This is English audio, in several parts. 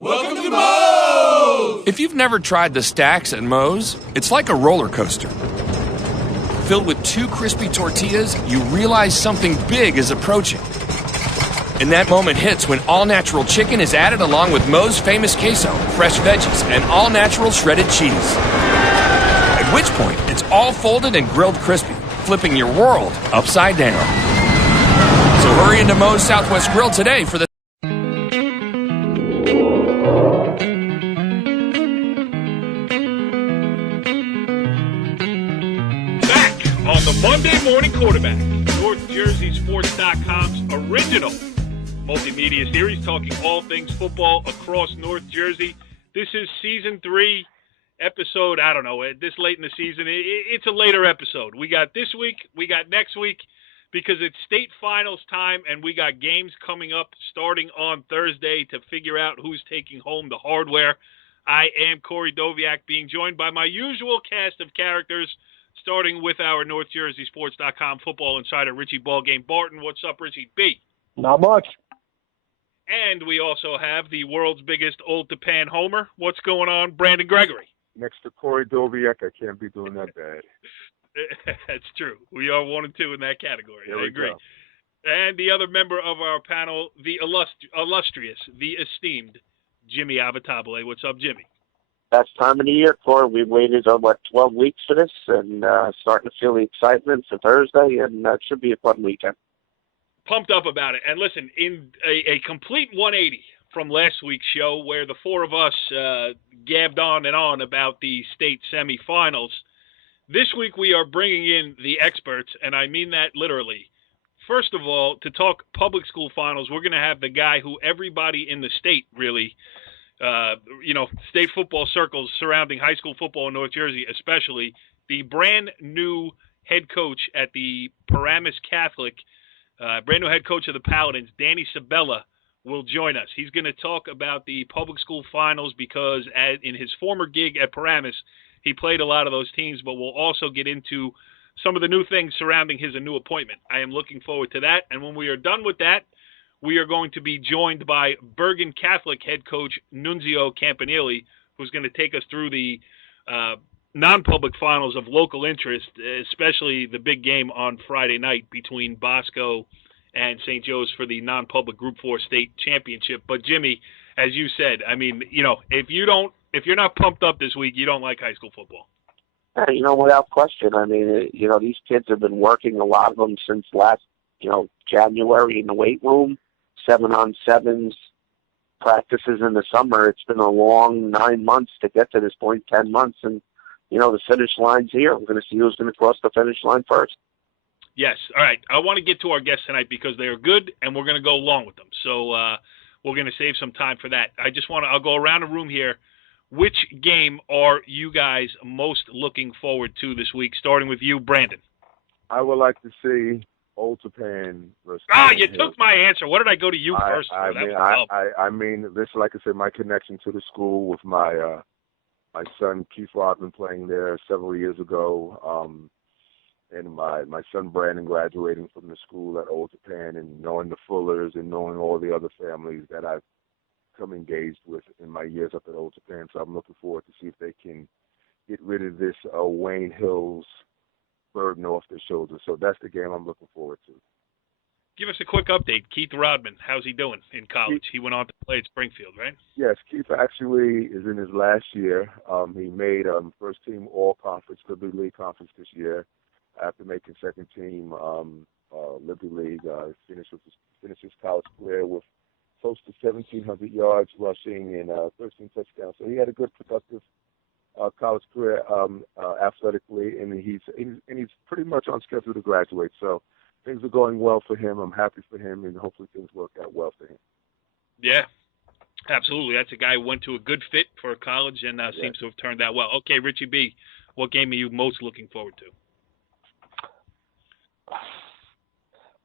Welcome to Moe's! If you've never tried the stacks at Moe's, it's like a roller coaster. Filled with 2 crispy tortillas, you realize something big is approaching. And that moment hits when all-natural chicken is added along with Moe's famous queso, fresh veggies, and all-natural shredded cheese. At which point, it's all folded and grilled crispy, flipping your world upside down. So hurry into Moe's Southwest Grill today for the on the Monday Morning Quarterback, NorthJerseySports.com's original multimedia series talking all things football across North Jersey. This is Season 3, episode, I don't know, this late in the season. It's a later episode. We got this week, we got next week, because it's state finals time, and we got games coming up starting on Thursday to figure out who's taking home the hardware. I am Corey Doviak, being joined by my usual cast of characters, starting with our NorthJerseySports.com football insider, Richie Ballgame Barton. What's up, Richie B? Not much. And we also have the world's biggest Old Japan homer. What's going on, Brandon Gregory? Next to Corey Doviak, I can't be doing that bad. That's true. We are 1 and 2 in that category. There I agree. Go. And the other member of our panel, the illustrious, the esteemed Jimmy Avitabile. What's up, Jimmy? Best time of the year, Corey. We waited, 12 weeks for this, and starting to feel the excitement for Thursday, and it should be a fun weekend. Pumped up about it. And listen, in a complete 180 from last week's show, where the 4 of us gabbed on and on about the state semifinals, this week we are bringing in the experts, and I mean that literally. First of all, to talk public school finals, we're going to have the guy who everybody in the state really, state football circles surrounding high school football in North Jersey, especially the brand new head coach at the Paramus Catholic, brand new head coach of the Paladins, Danny Sabella, will join us. He's going to talk about the public school finals because in his former gig at Paramus, he played a lot of those teams, but we'll also get into some of the new things surrounding his new appointment. I am looking forward to that. And when we are done with that, we are going to be joined by Bergen Catholic head coach Nunzio Campanile, who's going to take us through the non-public finals of local interest, especially the big game on Friday night between Bosco and St. Joe's for the non-public Group 4 state championship. But Jimmy, as you said, I mean, if you're not pumped up this week, you don't like high school football. Without question. I mean, these kids have been working, a lot of them, since last, January in the weight room, 7-on-7s, practices in the summer. It's been a long 9 months to get to this point, 10 months, and, the finish line's here. We're going to see who's going to cross the finish line first. Yes. All right. I want to get to our guests tonight because they are good, and we're going to go along with them. So we're going to save some time for that. I'll go around the room here. Which game are you guys most looking forward to this week, starting with you, Brandon? I would like to see Old Japan versus... You took my answer. What did I go to you first for? I mean, this, like I said, my connection to the school with my my son Keith Rodman playing there several years ago, and my son Brandon graduating from the school at Old Japan, and knowing the Fullers and knowing all the other families that I've come engaged with in my years up at Old Japan. So I'm looking forward to see if they can get rid of this Wayne Hills burden off their shoulders. So that's the game I'm looking forward to. Give us a quick update. Keith Rodman, how's he doing in college? He went on to play at Springfield, right? Yes, Keith actually is in his last year. He made first team all-conference, Liberty League conference this year after making second team Liberty League. Finished his college career with close to 1,700 yards rushing and 13 touchdowns. So he had a good, productive college career athletically, and he's pretty much on schedule to graduate. So things are going well for him. I'm happy for him, and hopefully things work out well for him. Yeah, absolutely. That's a guy who went to a good fit for college and seems to have turned out well. Okay, Richie B., what game are you most looking forward to?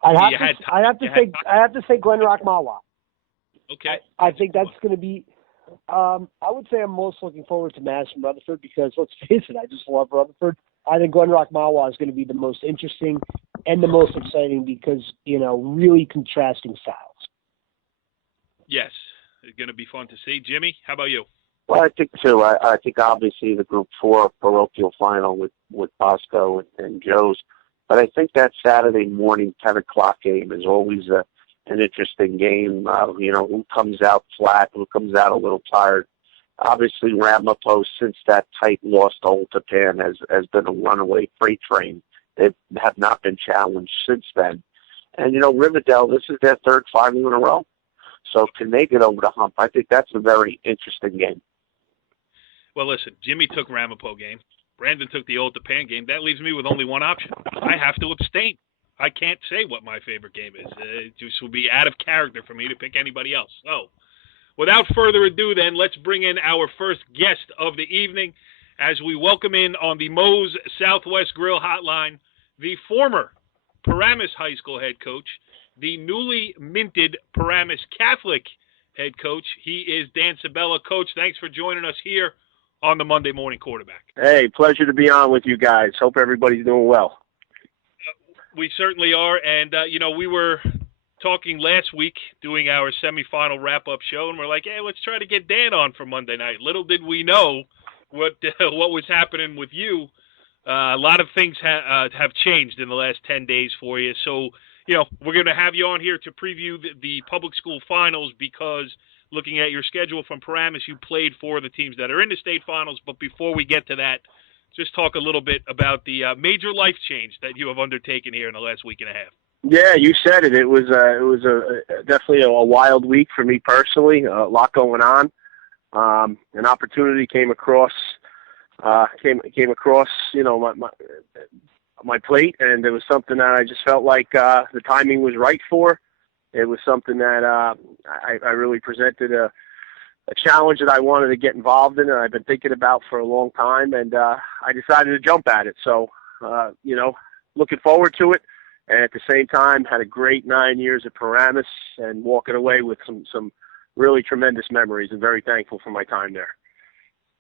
I have to say Glen Rock Mawa. Okay. I think that's going to be. I would say I'm most looking forward to Madison Rutherford because let's face it, I just love Rutherford. I think Glen Rock Mawa is going to be the most interesting and the most exciting because really contrasting styles. Yes. going to be fun to see. Jimmy, how about you? Well, I think too. I think obviously the Group 4 parochial final with Bosco and Joe's, but I think that Saturday morning 10 o'clock game is always an interesting game. Who comes out flat, who comes out a little tired. Obviously, Ramapo, since that tight loss to Old Japan, has been a runaway freight train. They have not been challenged since then. And, Riverdale, this is their third final in a row. So can they get over the hump? I think that's a very interesting game. Well, listen, Jimmy took Ramapo game. Brandon took the Old Japan game. That leaves me with only one option. I have to abstain. I can't say what my favorite game is. It just would be out of character for me to pick anybody else. So, without further ado, then, let's bring in our first guest of the evening as we welcome in on the Moe's Southwest Grill Hotline the former Paramus High School head coach, the newly minted Paramus Catholic head coach. He is Dan Sabella. Coach, thanks for joining us here on the Monday Morning Quarterback. Hey, pleasure to be on with you guys. Hope everybody's doing well. We certainly are, and, we were talking last week doing our semifinal wrap-up show, and we're like, hey, let's try to get Dan on for Monday night. Little did we know what was happening with you. A lot of things have changed in the last 10 days for you. So, we're going to have you on here to preview the public school finals because looking at your schedule from Paramus, you played for the teams that are in the state finals. But before we get to that, just talk a little bit about the major life change that you have undertaken here in the last week and a half. Yeah, you said it. It was definitely a wild week for me personally. A lot going on. An opportunity came across. My plate, and it was something that I just felt like the timing was right for. It was something that I really presented a challenge that I wanted to get involved in, and I've been thinking about for a long time, and I decided to jump at it. So, looking forward to it, and at the same time, had a great 9 years at Paramus, and walking away with some really tremendous memories, and very thankful for my time there.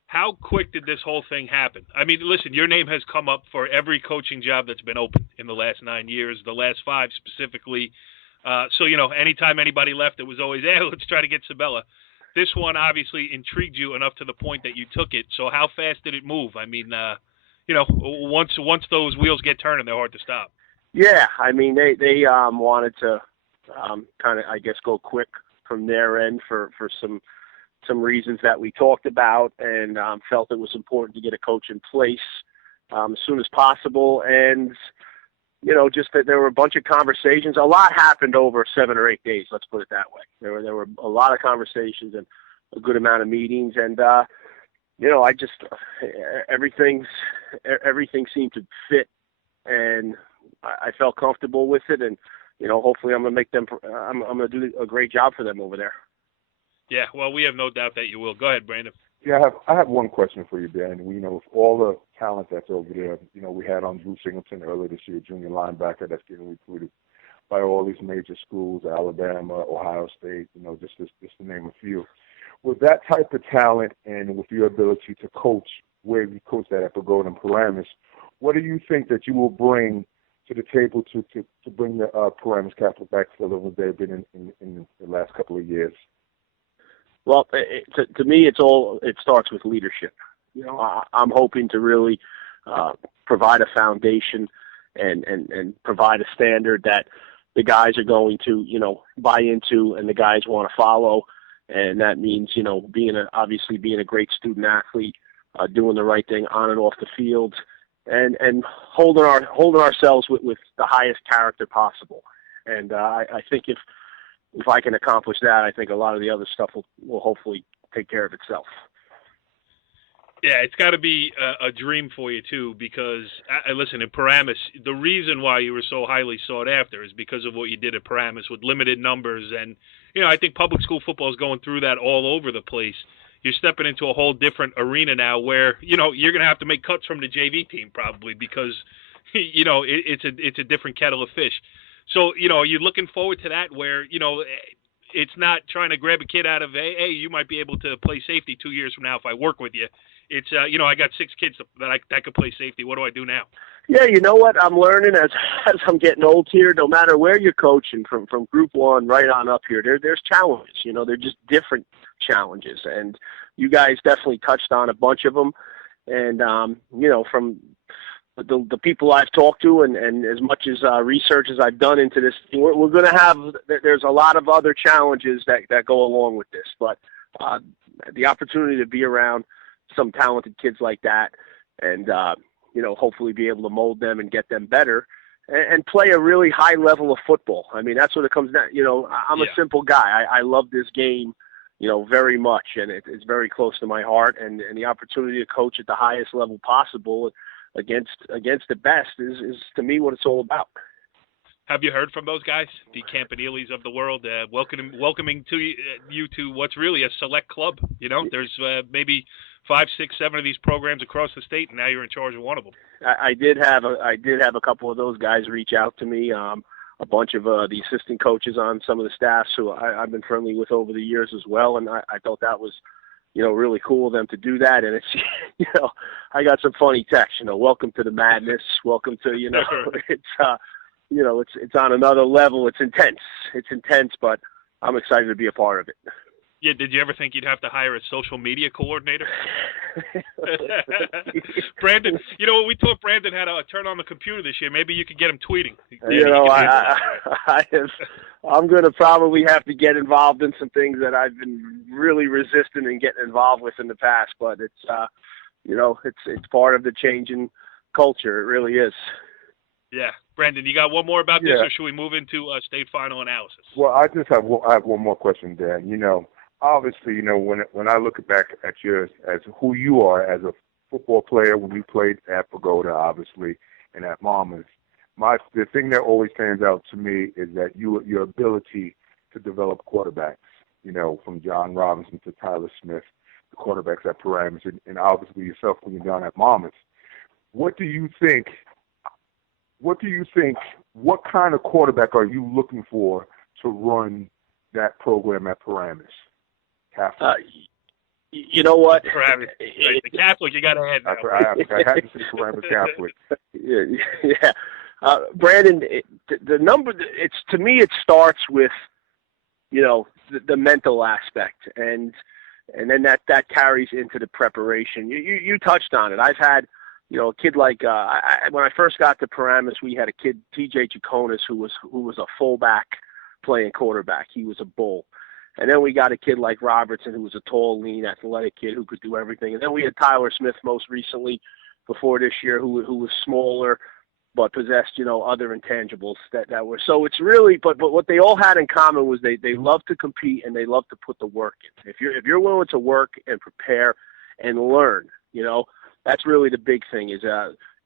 How quick did this whole thing happen? I mean, listen, your name has come up for every coaching job that's been open in the last 9 years, the last 5 specifically. So, anytime anybody left, it was always, let's try to get Sabella. This one obviously intrigued you enough to the point that you took it. So how fast did it move? I mean, once those wheels get turning, they're hard to stop. Yeah, I mean, they wanted to kind of, I guess, go quick from their end for some reasons that we talked about, and felt it was important to get a coach in place as soon as possible. And, just that there were a bunch of conversations. A lot happened over 7 or 8 days, let's put it that way. There were a lot of conversations and a good amount of meetings. And, everything seemed to fit, and I felt comfortable with it. And, hopefully I'm going to do a great job for them over there. Yeah, well, we have no doubt that you will. Go ahead, Brandon. Yeah, I have one question for you, Dan. With all the talent that's over there, we had on Drew Singleton earlier this year, junior linebacker that's getting recruited by all these major schools, Alabama, Ohio State, just to name a few. With that type of talent and with your ability to coach where you coach that at Pagoda and Paramus, what do you think that you will bring to the table to bring the Paramus Catholic back to the level they've been in the last couple of years? Well, to me, it starts with leadership. I'm hoping to really provide a foundation and provide a standard that the guys are going to, buy into, and the guys want to follow. And that means, being a great student athlete, doing the right thing on and off the field, and holding ourselves with the highest character possible. And I think if I can accomplish that, I think a lot of the other stuff will hopefully take care of itself. Yeah, it's got to be a dream for you, too, because, listen, in Paramus, the reason why you were so highly sought after is because of what you did at Paramus with limited numbers. And, I think public school football is going through that all over the place. You're stepping into a whole different arena now where, you're going to have to make cuts from the JV team probably because, it's a different kettle of fish. So, are you looking forward to that where, it's not trying to grab a kid out of, hey, you might be able to play safety 2 years from now if I work with you. It's, I got 6 kids that could play safety. What do I do now? Yeah, you know what? I'm learning as I'm getting old here. No matter where you're coaching, from Group 1 right on up here, there's challenges. They're just different challenges, and you guys definitely touched on a bunch of them. And from the people I've talked to, and as much as research as I've done into this, we're going to have. There's a lot of other challenges that go along with this, but the opportunity to be around some talented kids like that, and hopefully be able to mold them and get them better and play a really high level of football. I mean, that's what it comes down. I'm a simple guy. I love this game, very much, and it's very close to my heart, and the opportunity to coach at the highest level possible against the best is to me what it's all about. Have you heard from those guys, the Campaniles of the world, welcoming you to what's really a select club? There's maybe 5, 6, 7 of these programs across the state, and now you're in charge of one of them. I did have a couple of those guys reach out to me. A bunch of the assistant coaches on some of the staffs who I've been friendly with over the years as well, and I thought that was, really cool of them to do that. And it's, I got some funny texts, welcome to the madness, welcome to, it's on another level. It's intense, but I'm excited to be a part of it. Yeah, did you ever think you'd have to hire a social media coordinator? Brandon, we taught Brandon how to turn on the computer this year. Maybe you could get him tweeting. I'm going to probably have to get involved in some things that I've been really resistant in getting involved with in the past, but it's, it's part of the changing culture. It really is. Yeah. Brandon, you got one more about this, or should we move into state final analysis? Well, I have one more question, Dan. Obviously, when I look back at you as who you are as a football player when you played at Pagoda, obviously, and at Monmouth, the thing that always stands out to me is that your ability to develop quarterbacks, from John Robinson to Tyler Smith, the quarterbacks at Paramus, and obviously yourself when you're down at Monmouth. What do you think, what kind of quarterback are you looking for to run that program at Paramus? Catholic. You know what? Paramus. The Catholic, you got to head now. I had to say Paramus Catholic. Yeah. Brandon, the number, to me, it starts with, the mental aspect, and then that carries into the preparation. You touched on it. I've had, a kid like, when I first got to Paramus, we had a kid, TJ Jaconis, who was a fullback playing quarterback. He was a bull. And then we got a kid like Robertson, who was a tall, lean, athletic kid who could do everything. And then we had Tyler Smith most recently before this year, who was smaller but possessed, other intangibles that were. So it's really, but what they all had in common was they love to compete and they love to put the work in. If you're willing to work and prepare and learn, that's really the big thing. Is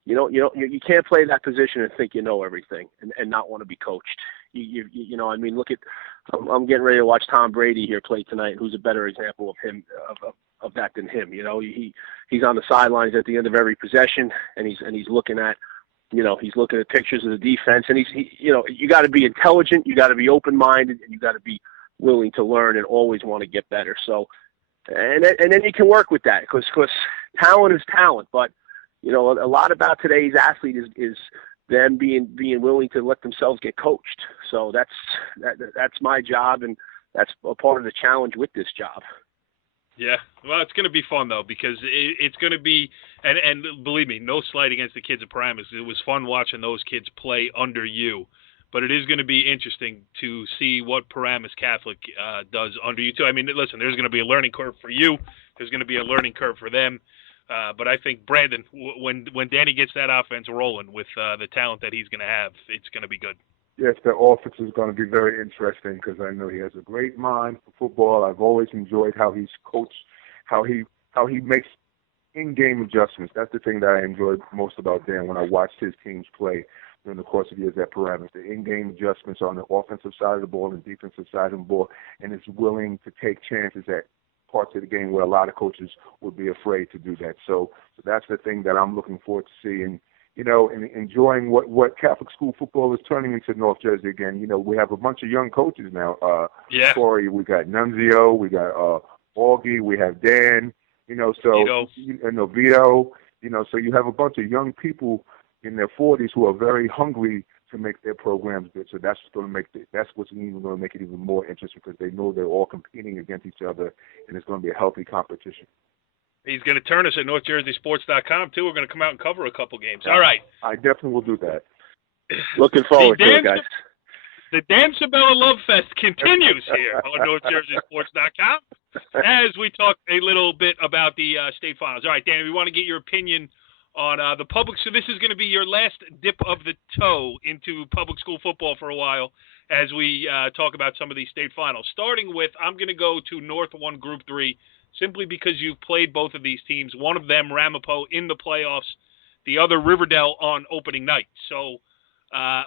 you can't play that position and think you know everything and not want to be coached. Look at, I'm getting ready to watch Tom Brady here play tonight. Who's a better example of him, of that than him? He's on the sidelines at the end of every possession, and he's looking at, he's looking at pictures of the defense, and you got to be intelligent, you got to be open-minded, and you got to be willing to learn and always want to get better. So, and then you can work with that because talent is talent, but a lot about today's athlete is them being willing to let themselves get coached. So that's my job, and that's a part of the challenge with this job. Yeah, well, it's going to be fun, though, because it's going to be, and believe me, no slight against the kids at Paramus. It was fun watching those kids play under you, but it is going to be interesting to see what Paramus Catholic does under you, too. I mean, listen, there's going to be a learning curve for you. There's going to be a learning curve for them. But I think, Brandon, when Danny gets that offense rolling with the talent that he's going to have, it's going to be good. Yes, the offense is going to be very interesting because I know he has a great mind for football. I've always enjoyed how he's coached, how he makes in-game adjustments. That's the thing that I enjoyed most about Dan when I watched his teams play during the course of years at Paramus. The in-game adjustments on the offensive side of the ball and defensive side of the ball, and is willing to take chances at parts of the game where a lot of coaches would be afraid to do that. So that's the thing that I'm looking forward to seeing, and enjoying what Catholic school football is turning into North Jersey again. We have a bunch of young coaches now. Corey, we got Nunzio, we got Augie, we have Dan, Vito. Vito, so you have a bunch of young people in their 40s who are very hungry to make their programs good. So that's what's even going to make it even more interesting because they know they're all competing against each other, and it's going to be a healthy competition. He's going to turn us at NorthJerseySports.com, too. We're going to come out and cover a couple games. All right. I definitely will do that. Looking forward to it, guys. The Dan Sabella Love Fest continues here on NorthJerseySports.com as we talk a little bit about the state finals. All right, Dan, we want to get your opinion on the public. So this is going to be your last dip of the toe into public school football for a while as we talk about some of these state finals. Starting with, I'm going to go to North 1 Group 3 simply because you've played both of these teams. One of them, Ramapo, in the playoffs. The other, Riverdale, on opening night. So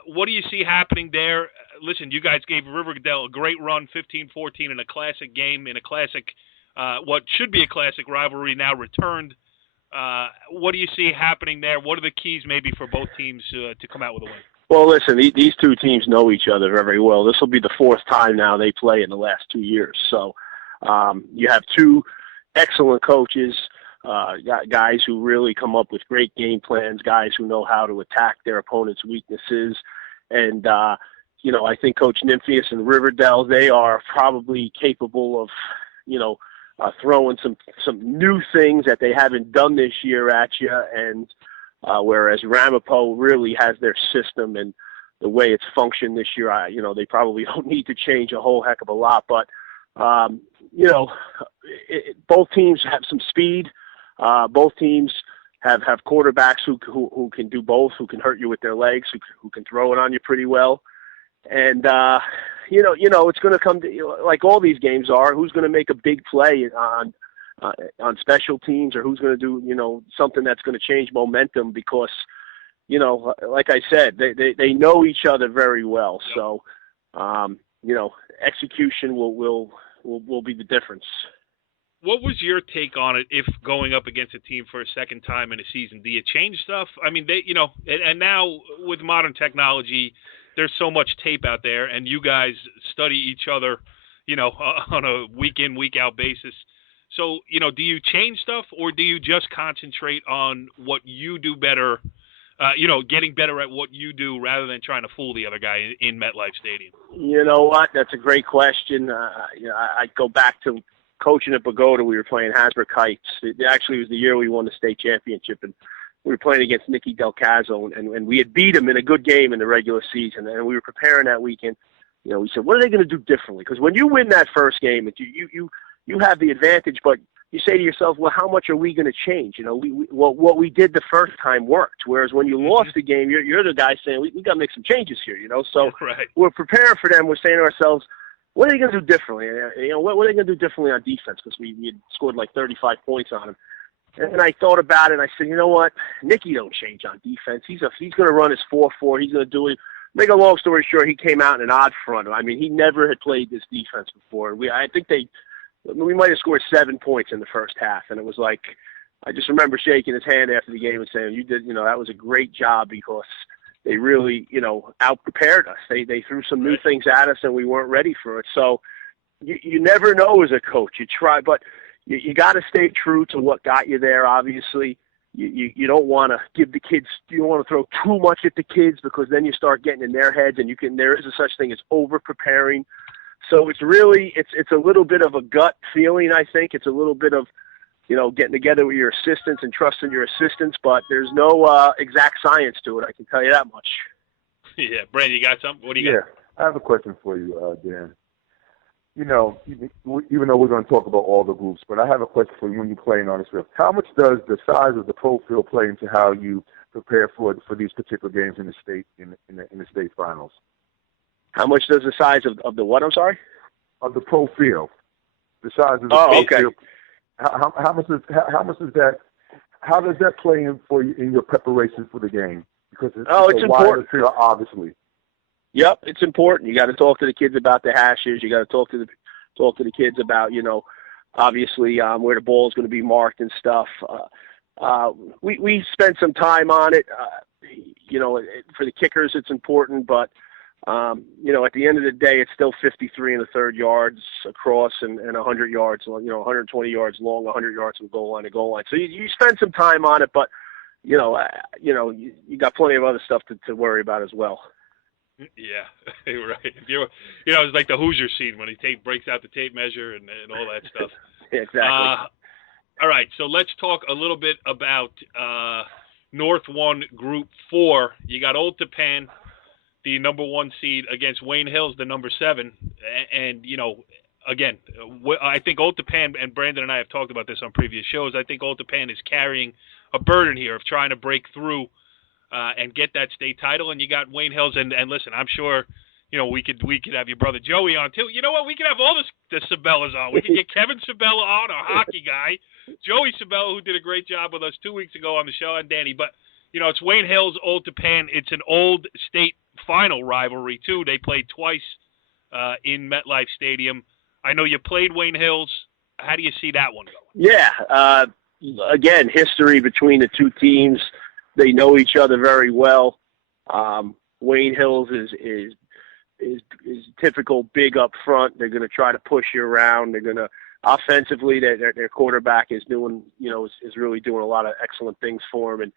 what do you see happening there? Listen, you guys gave Riverdale a great run, 15-14 in a classic game, in a classic, what should be a classic rivalry now returned. What do you see happening there? What are the keys maybe for both teams to come out with a win? Well, listen, these two teams know each other very well. This will be the fourth time now they play in the last 2 years. So you have two excellent coaches, guys who really come up with great game plans, guys who know how to attack their opponent's weaknesses. And, I think Coach Nymphius and Riverdale, they are probably capable of, throwing some new things that they haven't done this year at you. And whereas Ramapo really has their system and the way it's functioned this year, they probably don't need to change a whole heck of a lot. But, both teams have some speed. Both teams have quarterbacks who can do both, who can hurt you with their legs, who can throw it on you pretty well. And, it's going to come to, like all these games are, who's going to make a big play on special teams or who's going to do, something that's going to change momentum because, like I said, they know each other very well. So, execution will be the difference. What was your take on it if going up against a team for a second time in a season? Do you change stuff? I mean, and now with modern technology, there's so much tape out there, and you guys study each other, on a week-in, week-out basis. So, do you change stuff, or do you just concentrate on what you do better, getting better at what you do rather than trying to fool the other guy in MetLife Stadium? You know what? That's a great question. I go back to coaching at Pagoda. We were playing Hasbrook Heights. It actually was the year we won the state championship, and we were playing against Nicky Del Caso, and we had beat him in a good game in the regular season, and we were preparing that weekend. We said, what are they going to do differently? Because when you win that first game, you have the advantage, but you say to yourself, well, how much are we going to change? What we did the first time worked, whereas when you lost the game, you're the guy saying, we got to make some changes here, So right. We're preparing for them. We're saying to ourselves, what are they going to do differently? What are they going to do differently on defense? Because we had scored like 35 points on them. And I thought about it, and I said, you know what? Nicky don't change on defense. He's going to run his 4-4. He's going to do it. Make a long story short, he came out in an odd front. I mean, he never had played this defense before. I think we might have scored 7 points in the first half, and it was like, I just remember shaking his hand after the game and saying, you did, that was a great job because they really, out-prepared us. They threw some new things at us, and we weren't ready for it. So you never know as a coach. You try, but you got to stay true to what got you there, obviously. You don't want to give the kids, you don't want to throw too much at the kids because then you start getting in their heads and there is a such thing as over-preparing. So it's really, it's a little bit of a gut feeling, I think. It's a little bit of, getting together with your assistants and trusting your assistants, but there's no exact science to it, I can tell you that much. Yeah, Brandon, you got something? What do you got? I have a question for you, Dan. Even though we're going to talk about all the groups, but I have a question for you when you're playing on this field. How much does the size of the pro field play into how you prepare for these particular games in the state in the state finals? How much does the size of the what? I'm sorry. Of the pro field, the size of the pro okay. field. How much is that? How does that play in for you in your preparation for the game? Because it's a wider field, obviously. Yep, it's important. You got to talk to the kids about the hashes. You got to talk to the kids about, obviously where the ball is going to be marked and stuff. We spent some time on it. For the kickers, it's important, but at the end of the day, it's still 53 1/3 yards across and 100 yards, 120 yards long, 100 yards from goal line to goal line. So you spend some time on it, but you got plenty of other stuff to worry about as well. Yeah, right. It's like the Hoosier scene when he breaks out the tape measure and all that stuff. Exactly. All right, so let's talk a little bit about North 1 Group 4. You got Old Tappan, the number 1 seed, against Wayne Hills, the number 7. And again, I think Old Tappan, and Brandon and I have talked about this on previous shows, I think Old Tappan is carrying a burden here of trying to break through and get that state title. And you got Wayne Hills, and listen, I'm sure we could have your brother Joey on too. You know what? We could have all the Sabellas on. We could get Kevin Sabella on, our hockey guy, Joey Sabella, who did a great job with us 2 weeks ago on the show, and Danny. But it's Wayne Hills, Old Tappan. It's an old state final rivalry too. They played twice in MetLife Stadium. I know you played Wayne Hills. How do you see that one going? Yeah. Again, history between the two teams. They know each other very well. Wayne Hills is typical big up front. They're going to try to push you around. They're going to offensively. Their quarterback is doing is really doing a lot of excellent things for him and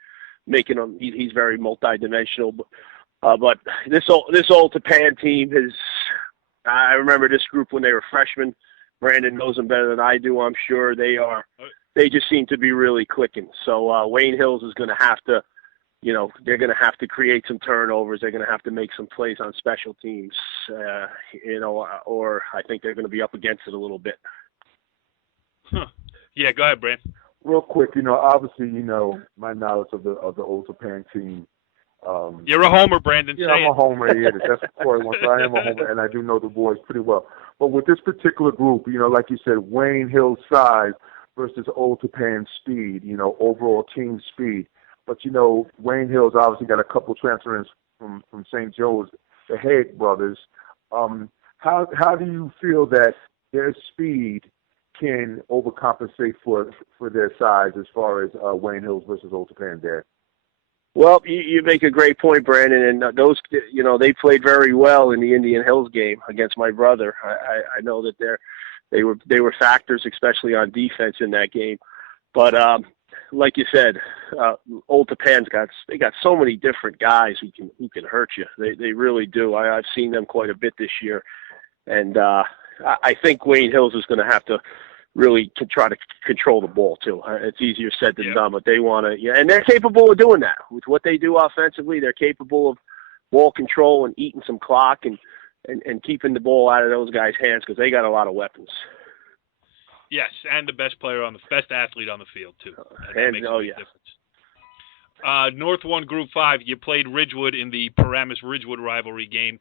making him. He's very multidimensional. But this Old Tappan team is. I remember this group when they were freshmen. Brandon knows them better than I do. I'm sure they are. They just seem to be really clicking. So Wayne Hills is going to have to, they're going to have to create some turnovers. They're going to have to make some plays on special teams, or I think they're going to be up against it a little bit. Huh. Yeah, go ahead, Brandon. Real quick, obviously, my knowledge of the Old Tappan team. You're a homer, Brandon. Yeah, I'm a homer. Yeah, that's the story. So I am a homer, and I do know the boys pretty well. But with this particular group, like you said, Wayne Hills size versus Old Tappan speed, overall team speed. But, Wayne Hills obviously got a couple transfers from St. Joe's, the Haig brothers. How do you feel that their speed can overcompensate for their size as far as Wayne Hills versus Old Tappan there? Well, you make a great point, Brandon, and those, they played very well in the Indian Hills game against my brother. I know that they were factors, especially on defense in that game. But like you said, Old Tappan's got so many different guys who can hurt you. They really do. I've seen them quite a bit this year, and I think Wayne Hills is going to have to really to try to control the ball too. It's easier said than done, but they want to, and they're capable of doing that with what they do offensively. They're capable of ball control and eating some clock and keeping the ball out of those guys' hands because they got a lot of weapons. Yes, and the best athlete on the field too. And oh yeah. North 1 Group 5, you played Ridgewood in the Paramus Ridgewood rivalry game.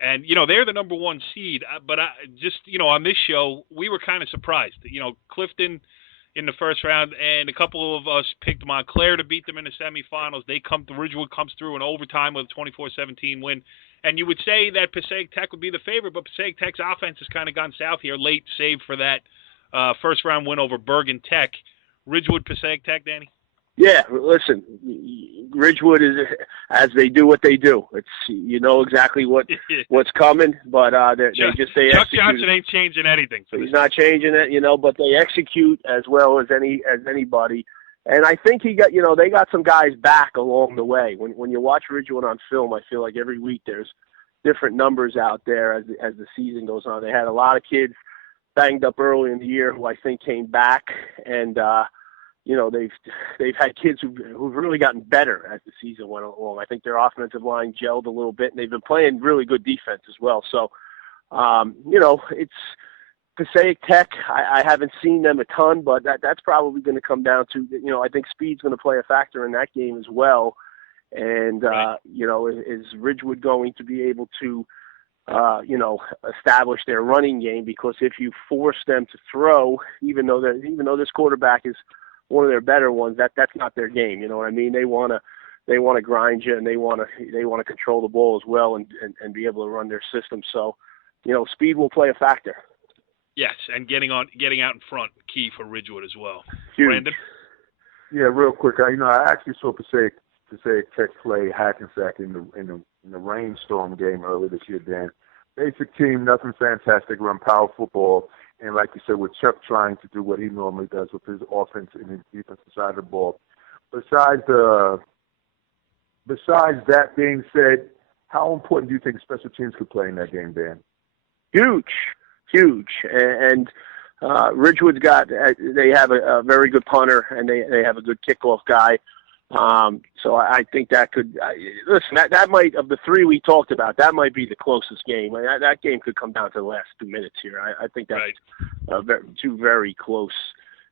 And, they're the number 1 seed. But on this show, we were kind of surprised. Clifton in the first round, and a couple of us picked Montclair to beat them in the semifinals. Ridgewood comes through in overtime with a 24-17 win. And you would say that Passaic Tech would be the favorite, but Passaic Tech's offense has kind of gone south here late, save for that first-round win over Bergen Tech. Ridgewood, Passaic Tech, Danny? Yeah, listen, Ridgewood is as they do what they do. It's exactly what's coming, but they Chuck execute. Johnson ain't changing anything. He's not changing it, but they execute as well as anybody. And I think they got some guys back along the way. When you watch Ridgewood on film, I feel like every week there's different numbers out there as the season goes on. They had a lot of kids banged up early in the year who I think came back, and they've had kids who've really gotten better as the season went along. I think their offensive line gelled a little bit, and they've been playing really good defense as well. So, it's Passaic Tech. I haven't seen them a ton, but that's probably going to come down to, I think speed's going to play a factor in that game as well. And, right. Is Ridgewood going to be able to, establish their running game? Because if you force them to throw, even though this quarterback is one of their better ones, that's not their game. You know what I mean? They want to grind you, and they want to control the ball as well and be able to run their system. So, speed will play a factor. Yes, and getting out in front, key for Ridgewood as well. Huge. Brandon? Yeah, real quick. I actually saw Passaic Tech play Hackensack in the rainstorm game earlier this year, Dan. Basic team, nothing fantastic, run power football. And like you said, with Chuck trying to do what he normally does with his offense and his defensive side of the ball. besides that being said, how important do you think special teams could play in that game, Dan? Huge. And Ridgewood's they have a very good punter, and they have a good kickoff guy. So I think that could listen. That might, of the three we talked about, that might be the closest game. That game could come down to the last 2 minutes here. I think that's right. Two very close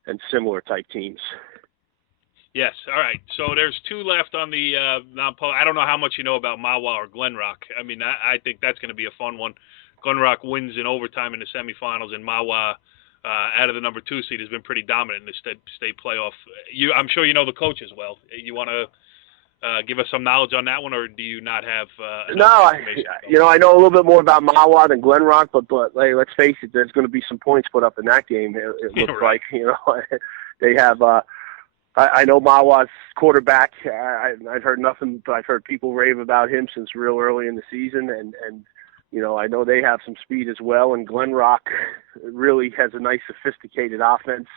and similar type teams. Yes. All right. So there's two left on the non-public. I don't know how much you know about Mahwah or Glen Rock. I mean, I think that's going to be a fun one. Glen Rock wins in overtime in the semifinals, and Mahwah, out of the number 2 seed, has been pretty dominant in the state playoff. I'm sure you know the coach as well. You want to give us some knowledge on that one, or do you not have? I know a little bit more about Mahwah than Glen Rock, but hey, let's face it, there's going to be some points put up in that game. It looks like they have. I know Mahwah's quarterback. I've heard nothing, but I've heard people rave about him since real early in the season, and I know they have some speed as well. And Glen Rock really has a nice, sophisticated offense,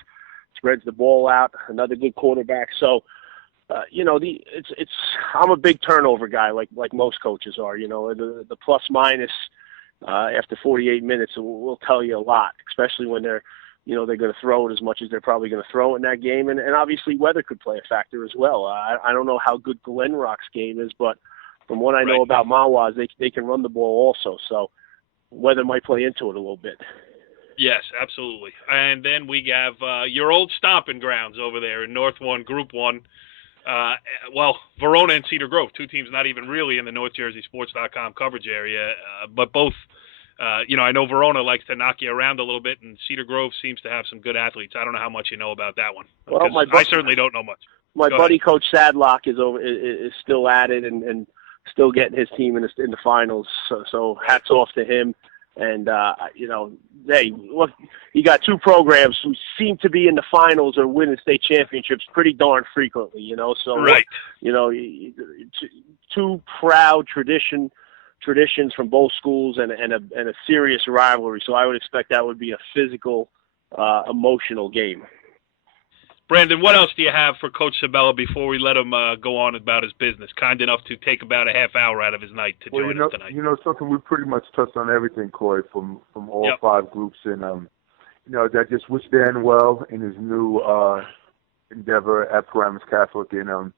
spreads the ball out, another good quarterback. So, I'm a big turnover guy, like most coaches are. The plus minus after 48 minutes will tell you a lot, especially when they're going to throw it as much as they're probably going to throw it in that game. And obviously weather could play a factor as well. I don't know how good Glen Rock's game is, but from what I know about Mahwah, they can run the ball also. So weather might play into it a little bit. Yes, absolutely. And then we have your old stomping grounds over there in North 1, Group 1. Verona and Cedar Grove, two teams not even really in the NorthJerseySports.com coverage area, but both. I know Verona likes to knock you around a little bit, and Cedar Grove seems to have some good athletes. I don't know how much you know about that one. Well, I certainly don't know much. My buddy, Coach Sadlock, is still at it and still getting his team in the finals. So hats off to him. And hey, look, you got two programs who seem to be in the finals or winning state championships pretty darn frequently. So right. Two proud traditions from both schools and a serious rivalry. So I would expect that would be a physical, emotional game. Brandon, what else do you have for Coach Sabella before we let him go on about his business? Kind enough to take about a half hour out of his night to join us tonight. Something we pretty much touched on everything, Corey, from all five groups. And, I just wish Dan well in his new endeavor at Paramus Catholic. And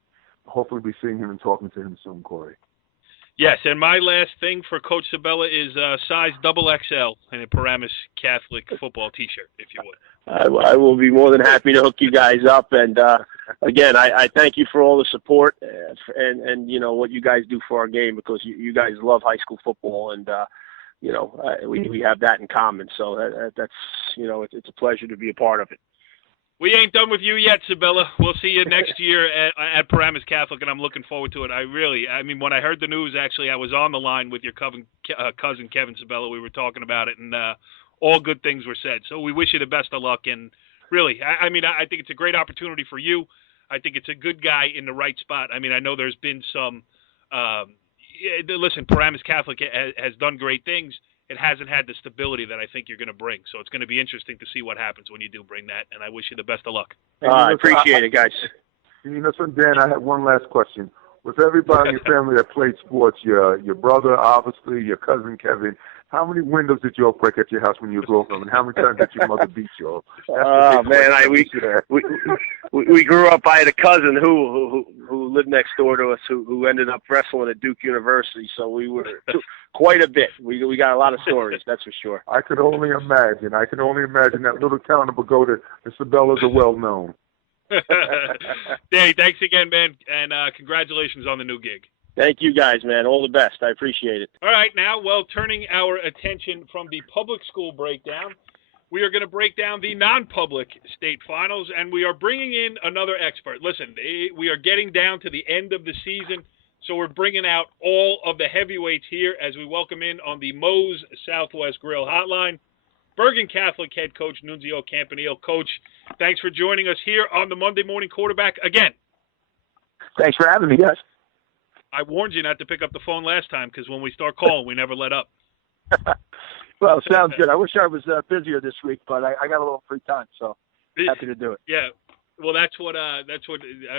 hopefully be seeing him and talking to him soon, Corey. Yes, and my last thing for Coach Sabella is size XXL in a Paramus Catholic football T-shirt, if you would. I will be more than happy to hook you guys up. And, again, I thank you for all the support and what you guys do for our game, because you guys love high school football, and, we have that in common. So that's it's a pleasure to be a part of it. We ain't done with you yet, Sabella. We'll see you next year at Paramus Catholic, and I'm looking forward to it. When I heard the news, actually, I was on the line with your cousin Kevin Sabella. We were talking about it, and all good things were said. So we wish you the best of luck. And really, I think it's a great opportunity for you. I think it's a good guy in the right spot. I know there's been some listen, Paramus Catholic has done great things. It hasn't had the stability that I think you're going to bring. So it's going to be interesting to see what happens when you do bring that, and I wish you the best of luck. I appreciate it, guys. Dan, I have one last question. With everybody in your family that played sports, your brother, obviously, your cousin Kevin, how many windows did you all break at your house when you were growing up, and how many times did your mother beat you all? Oh, man, we grew up. I had a cousin who lived next door to us who ended up wrestling at Duke University, so we were quite a bit. We got a lot of stories, that's for sure. I could only imagine. That little town of Pagoda, the Sabellas are well known. Hey, thanks again, man, and congratulations on the new gig. Thank you guys, man. All the best. I appreciate it. All right, now, turning our attention from the public school breakdown, we are going to break down the non-public state finals, and we are bringing in another expert. Listen, we are getting down to the end of the season, so we're bringing out all of the heavyweights here as we welcome in on the Moe's Southwest Grill Hotline, Bergen Catholic head coach Nunzio Campanile. Coach, thanks for joining us here on the Monday Morning Quarterback again. Thanks for having me, guys. I warned you not to pick up the phone last time because when we start calling, we never let up. Well, sounds good. I wish I was busier this week, but I got a little free time, so happy to do it. Yeah. Well, that's what I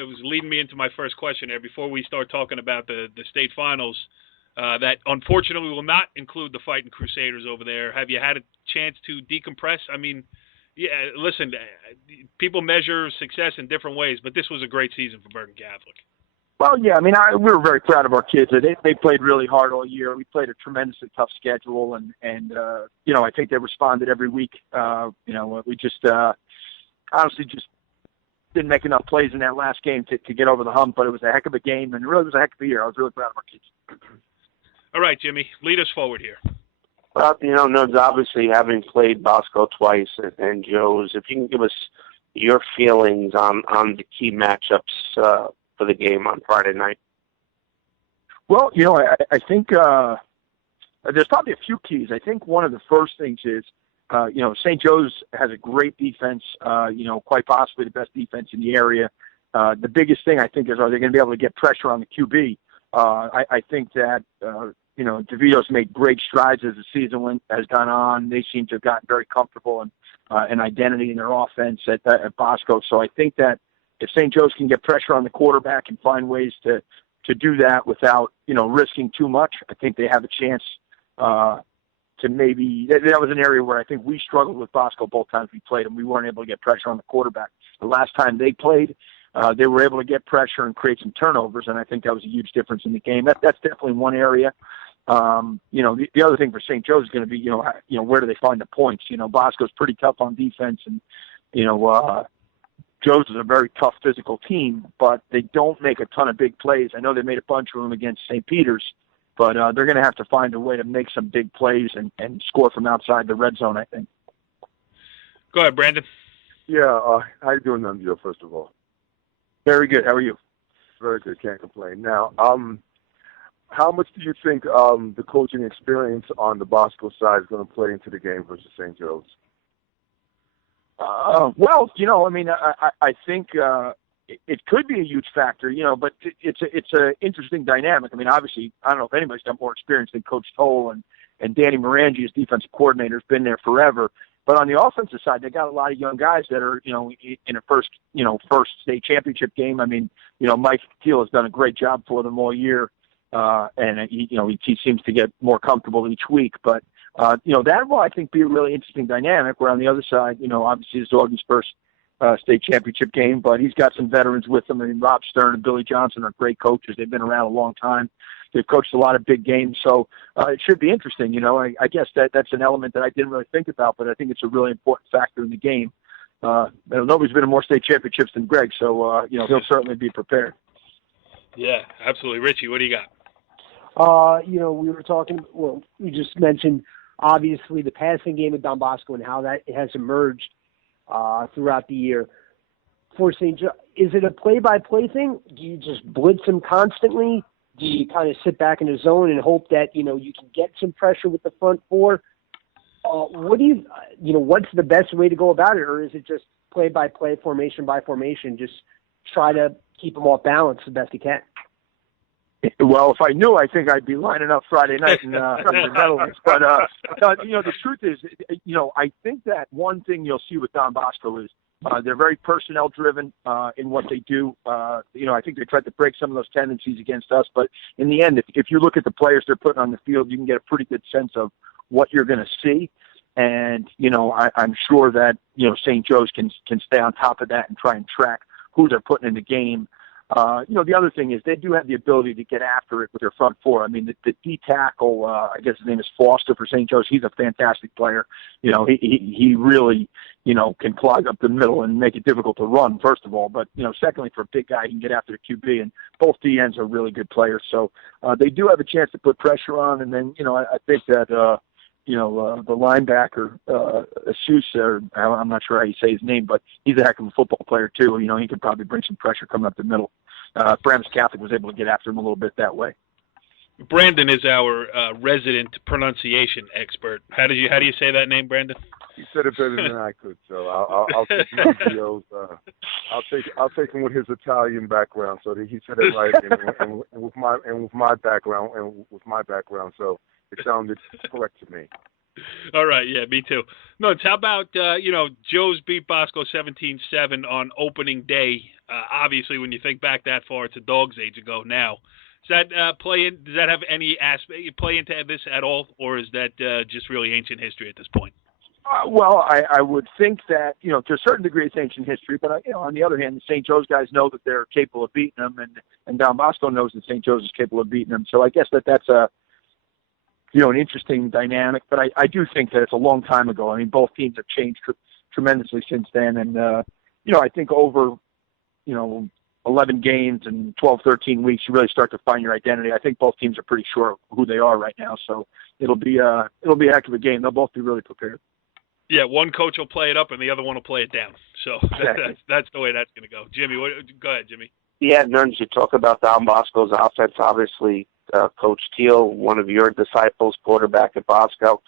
was leading me into my first question there before we start talking about the state finals. That unfortunately will not include the Fighting Crusaders over there. Have you had a chance to decompress? I mean, yeah, listen, people measure success in different ways, but this was a great season for Bergen Catholic. Well, yeah, I mean, we were very proud of our kids. They played really hard all year. We played a tremendously tough schedule, and I think they responded every week. We just honestly just didn't make enough plays in that last game to get over the hump, but it was a heck of a game, and it really was a heck of a year. I was really proud of our kids. All right, Jimmy, lead us forward here. Well, Nuns, obviously having played Bosco twice and Joe's, if you can give us your feelings on the key matchups for the game on Friday night. Well, I think there's probably a few keys. I think one of the first things is, St. Joe's has a great defense, quite possibly the best defense in the area. The biggest thing I think is, are they going to be able to get pressure on the QB? I think that, DeVito's made great strides as the season has gone on. They seem to have gotten very comfortable and an identity in their offense at Bosco. So I think that if St. Joe's can get pressure on the quarterback and find ways to do that without, risking too much, I think they have a chance to maybe – that was an area where I think we struggled with Bosco both times we played, and we weren't able to get pressure on the quarterback. The last time they played, they were able to get pressure and create some turnovers, and I think that was a huge difference in the game. That's definitely one area. The other thing for St. Joe's is going to be, where do they find the points? Bosco's pretty tough on defense, and, Joe's is a very tough physical team, but they don't make a ton of big plays. I know they made a bunch of them against St. Peter's, but they're going to have to find a way to make some big plays and score from outside the red zone, I think. Go ahead, Brandon. Yeah, how you doing, Nunzio, first of all? Very good. How are you? Very good. Can't complain. Now, how much do you think the coaching experience on the Bosco side is going to play into the game versus St. Joe's? I think it could be a huge factor, but it's an interesting dynamic. I mean, obviously, I don't know if anybody's got more experience than Coach Toll and Danny Morangi as defensive coordinator has been there forever. But on the offensive side, they got a lot of young guys that are, in a first state championship game. I mean, Mike Thiel has done a great job for them all year. And he seems to get more comfortable each week, but that will, I think, be a really interesting dynamic. Where on the other side, obviously it's Augie's first state championship game, but he's got some veterans with him. I mean, Rob Stern and Billy Johnson are great coaches. They've been around a long time. They've coached a lot of big games, so it should be interesting. I guess that's an element that I didn't really think about, but I think it's a really important factor in the game. Nobody's been in more state championships than Greg, so he'll certainly be prepared. Yeah, absolutely. Richie, what do you got? We were talking, we just mentioned, obviously, the passing game of Don Bosco and how that has emerged throughout the year. For St. Joe, is it a play-by-play thing? Do you just blitz him constantly? Do you kind of sit back in the zone and hope that, you can get some pressure with the front four? What's the best way to go about it? Or is it just play-by-play, formation by formation, just try to keep them off balance the best you can? Well, if I knew, I think I'd be lining up Friday night in the Netherlands. But, the truth is, I think that one thing you'll see with Don Bosco is they're very personnel-driven in what they do. I think they tried to break some of those tendencies against us. But in the end, if you look at the players they're putting on the field, you can get a pretty good sense of what you're going to see. And, I'm sure that, St. Joe's can stay on top of that and try and track who they're putting in the game. The other thing is they do have the ability to get after it with their front four. I mean, the D tackle, I guess his name is Foster for St. Joe's. He's a fantastic player. He really, can clog up the middle and make it difficult to run, first of all. But, secondly, for a big guy, he can get after the QB. And both DNs are really good players. So they do have a chance to put pressure on. And then, I think that, the linebacker, Asus, or I'm not sure how you say his name, but he's a heck of a football player, too. He could probably bring some pressure coming up the middle. Paramus Catholic was able to get after him a little bit that way. Brandon is our resident pronunciation expert. How do you say that name, Brandon? He said it better than I could, so I'll take Nunzio's. I'll take him with his Italian background, so that he said it right, and with my background, so it sounded correct to me. All right, yeah, me too. No, how about, Joe's beat Bosco 17-7 on opening day. Obviously, when you think back that far, it's a dog's age ago now. Does that does that have any aspect, play into this at all, or is that just really ancient history at this point? Well, I would think that, to a certain degree it's ancient history, but, on the other hand, the St. Joe's guys know that they're capable of beating them, and Don Bosco knows that St. Joe's is capable of beating them. So I guess that's an interesting dynamic, but I do think that it's a long time ago. I mean, both teams have changed tremendously since then, and, I think over, 11 games and 12, 13 weeks, you really start to find your identity. I think both teams are pretty sure of who they are right now, so it'll be a heck of a game. They'll both be really prepared. Yeah, one coach will play it up and the other one will play it down. So exactly. that's the way that's going to go. Jimmy, go ahead, Jimmy. Yeah, Nuns, you talk about Don Bosco's offense. Obviously, Coach Teal, one of your disciples, quarterback at Bosco.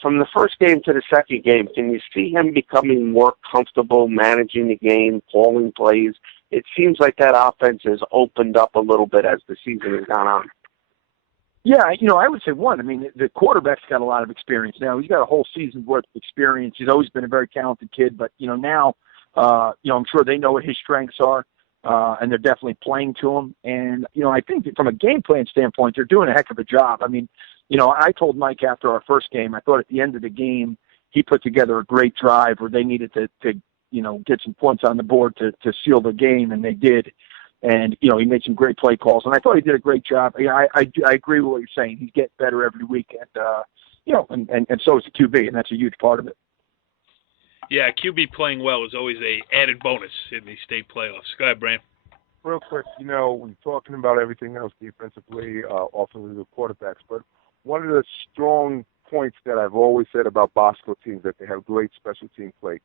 From the first game to the second game, can you see him becoming more comfortable managing the game, calling plays? It seems like that offense has opened up a little bit as the season has gone on. Yeah, I would say one. I mean, the quarterback's got a lot of experience now. He's got a whole season's worth of experience. He's always been a very talented kid, but, now, I'm sure they know what his strengths are, and they're definitely playing to him. And, I think that from a game plan standpoint, they're doing a heck of a job. I mean, I told Mike after our first game, I thought at the end of the game, he put together a great drive where they needed to get some points on the board to seal the game, and they did. And, he made some great play calls, and I thought he did a great job. I agree with what you're saying. He's getting better every week, and, and so is the QB, and that's a huge part of it. Yeah, QB playing well is always a added bonus in these state playoffs. Go ahead, Bram. Real quick, we're talking about everything else defensively, offensively with quarterbacks, but one of the strong points that I've always said about Bosco teams that they have great special team play,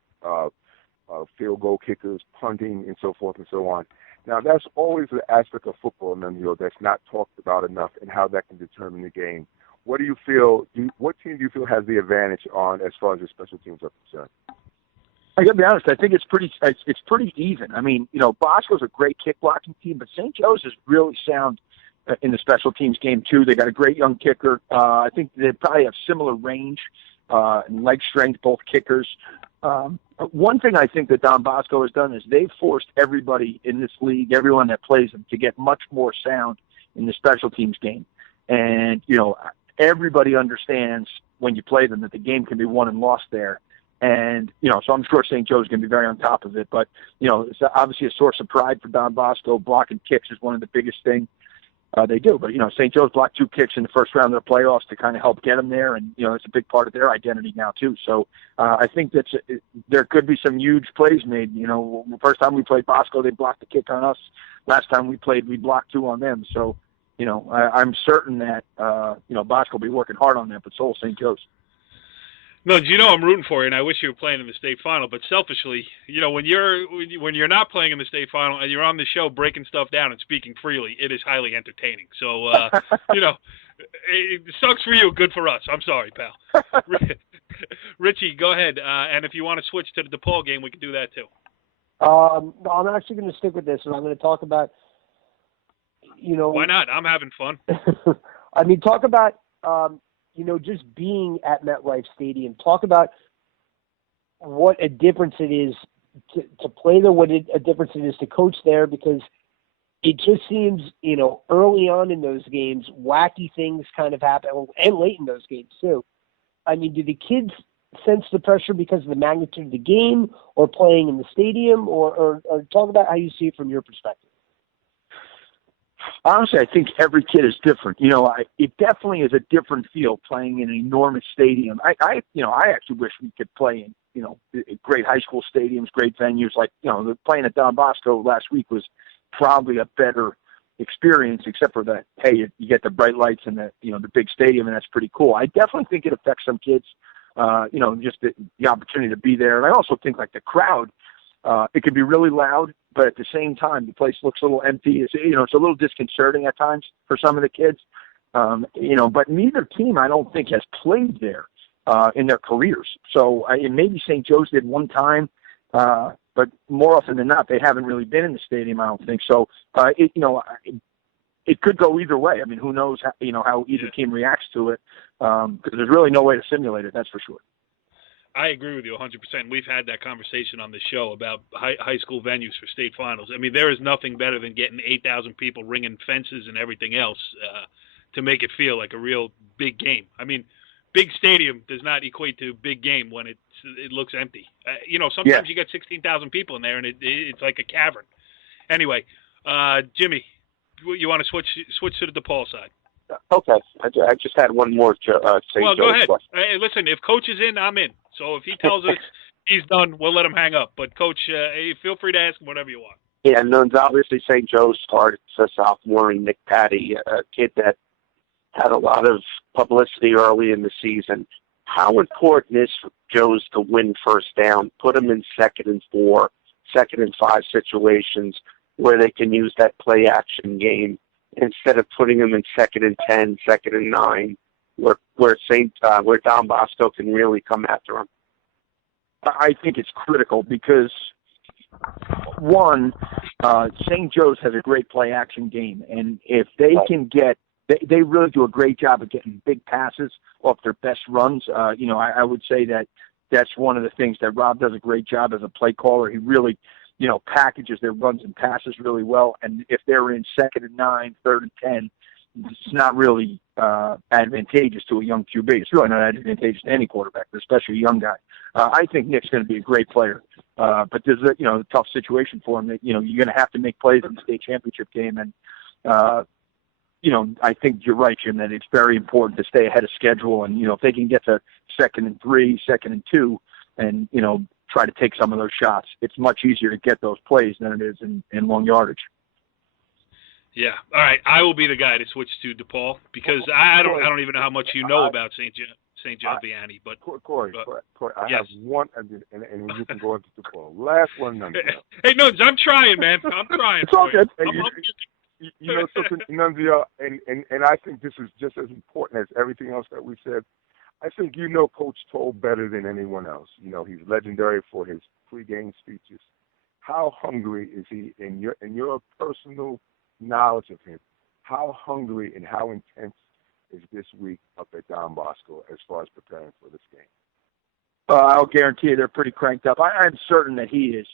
field goal kickers, punting, and so forth and so on. Now, that's always an aspect of football, Nunzio, that's not talked about enough and how that can determine the game. What do you feel? What team do you feel has the advantage on as far as the special teams are concerned? I got to be honest. I think it's pretty even. I mean, Bosco's a great kick blocking team, but St. Joe's is really sound in the special teams game too. They got a great young kicker. I think they probably have similar range and leg strength, both kickers. One thing I think that Don Bosco has done is they've forced everybody in this league, everyone that plays them, to get much more sound in the special teams game. And, everybody understands when you play them that the game can be won and lost there. And, so I'm sure St. Joe's going to be very on top of it. But, it's obviously a source of pride for Don Bosco. Blocking kicks is one of the biggest things they do. But, St. Joe's blocked 2 kicks in the first round of the playoffs to kind of help get them there. And, it's a big part of their identity now, too. So I think there could be some huge plays made. The first time we played Bosco, they blocked the kick on us. Last time we played, we blocked 2 on them. So, I'm certain that, Bosco will be working hard on that, but so will St. Joe's. No, I'm rooting for you, and I wish you were playing in the state final. But selfishly, when you're not playing in the state final and you're on the show breaking stuff down and speaking freely, it is highly entertaining. So, it sucks for you, good for us. I'm sorry, pal. Richie, go ahead. And if you want to switch to the DePaul game, we can do that too. I'm actually going to stick with this, and I'm going to talk about, Why not? I'm having fun. I mean, talk about, just being at MetLife Stadium. Talk about what a difference it is to play there, a difference it is to coach there, because it just seems, early on in those games, wacky things kind of happen, and late in those games too. I mean, do the kids sense the pressure because of the magnitude of the game or playing in the stadium, or talk about how you see it from your perspective? Honestly, I think every kid is different. It definitely is a different feel playing in an enormous stadium. I actually wish we could play in, great high school stadiums, great venues. Like, playing at Don Bosco last week was probably a better experience, except for that, hey, you get the bright lights and the big stadium, and that's pretty cool. I definitely think it affects some kids, just the opportunity to be there. And I also think, like, the crowd, it can be really loud, but at the same time, the place looks a little empty. It's a little disconcerting at times for some of the kids. But neither team, I don't think, has played there in their careers. So maybe St. Joe's did one time, but more often than not, they haven't really been in the stadium, I don't think. So, it could go either way. I mean, who knows how either team reacts to it, because there's really no way to simulate it, that's for sure. I agree with you 100%. We've had that conversation on the show about high school venues for state finals. I mean, there is nothing better than getting 8,000 people ringing fences and everything else to make it feel like a real big game. I mean, big stadium does not equate to big game when it looks empty. Sometimes you got 16,000 people in there, and it's like a cavern. Anyway, Jimmy, you want to switch to the DePaul side? Okay. I just had one more St. Well, go ahead. question. Hey, listen, if Coach is in, I'm in. So if he tells us he's done, we'll let him hang up. But, Coach, feel free to ask him whatever you want. Yeah, Nuns, obviously St. Joe's started a sophomore in Nick Patty, a kid that had a lot of publicity early in the season. How important is for Joe's to win first down, put them in 2nd and 4, 2nd and 5 situations where they can use that play action game instead of putting them in 2nd and 10, 2nd and 9, where Don Bosco can really come after them? I think it's critical because, one, St. Joe's has a great play action game, and if they can get, they really do a great job of getting big passes off their best runs. I would say that's one of the things that Rob does a great job as a play caller. He really, packages their runs and passes really well. And if they're in 2nd and 9, 3rd and 10, it's not really advantageous to a young QB. It's really not advantageous to any quarterback, especially a young guy. I think Nick's going to be a great player, but there's a tough situation for him. That you're going to have to make plays in the state championship game, and I think you're right, Jim, that it's very important to stay ahead of schedule. And if they can get to 2nd and 3, 2nd and 2, and try to take some of those shots, it's much easier to get those plays than it is in long yardage. Yeah. All right. I will be the guy to switch to DePaul because I don't even know how much you know about St. John-Vianney, but Corey, I yes. have one, and you can go into DePaul. Last one, Nunzio. Hey, Nuns, I'm trying, man. I'm trying. It's all good. You know something, Nunzio, and I think this is just as important as everything else that we said. I think Coach Toll better than anyone else. He's legendary for his pregame speeches. How hungry is he in your personal knowledge of him? How hungry and how intense is this week up at Don Bosco as far as preparing for this game? I'll guarantee you they're pretty cranked up. I'm certain that he is.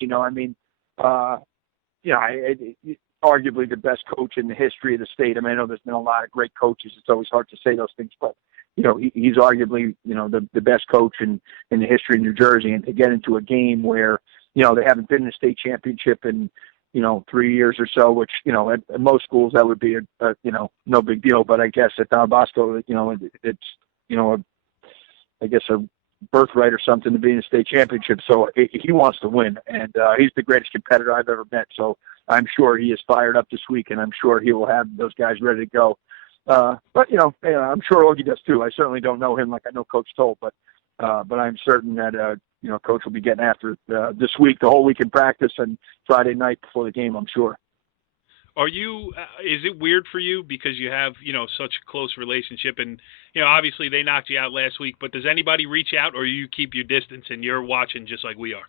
Arguably the best coach in the history of the state. I mean, I know there's been a lot of great coaches. It's always hard to say those things, but he's arguably the best coach in the history of New Jersey. And to get into a game where they haven't been in the state championship in 3 years or so, which at most schools that would be a no big deal. But I guess at Don Bosco, it's I guess a birthright or something to be in the state championship. So he wants to win, and he's the greatest competitor I've ever met. So I'm sure he is fired up this week, and I'm sure he will have those guys ready to go. But I'm sure Ogie does too. I certainly don't know him like I know Coach Toll, but I'm certain that Coach will be getting after it this week, the whole week in practice, and Friday night before the game, I'm sure. Are you? Is it weird for you because you have such a close relationship, and obviously they knocked you out last week, but does anybody reach out, or you keep your distance and you're watching just like we are?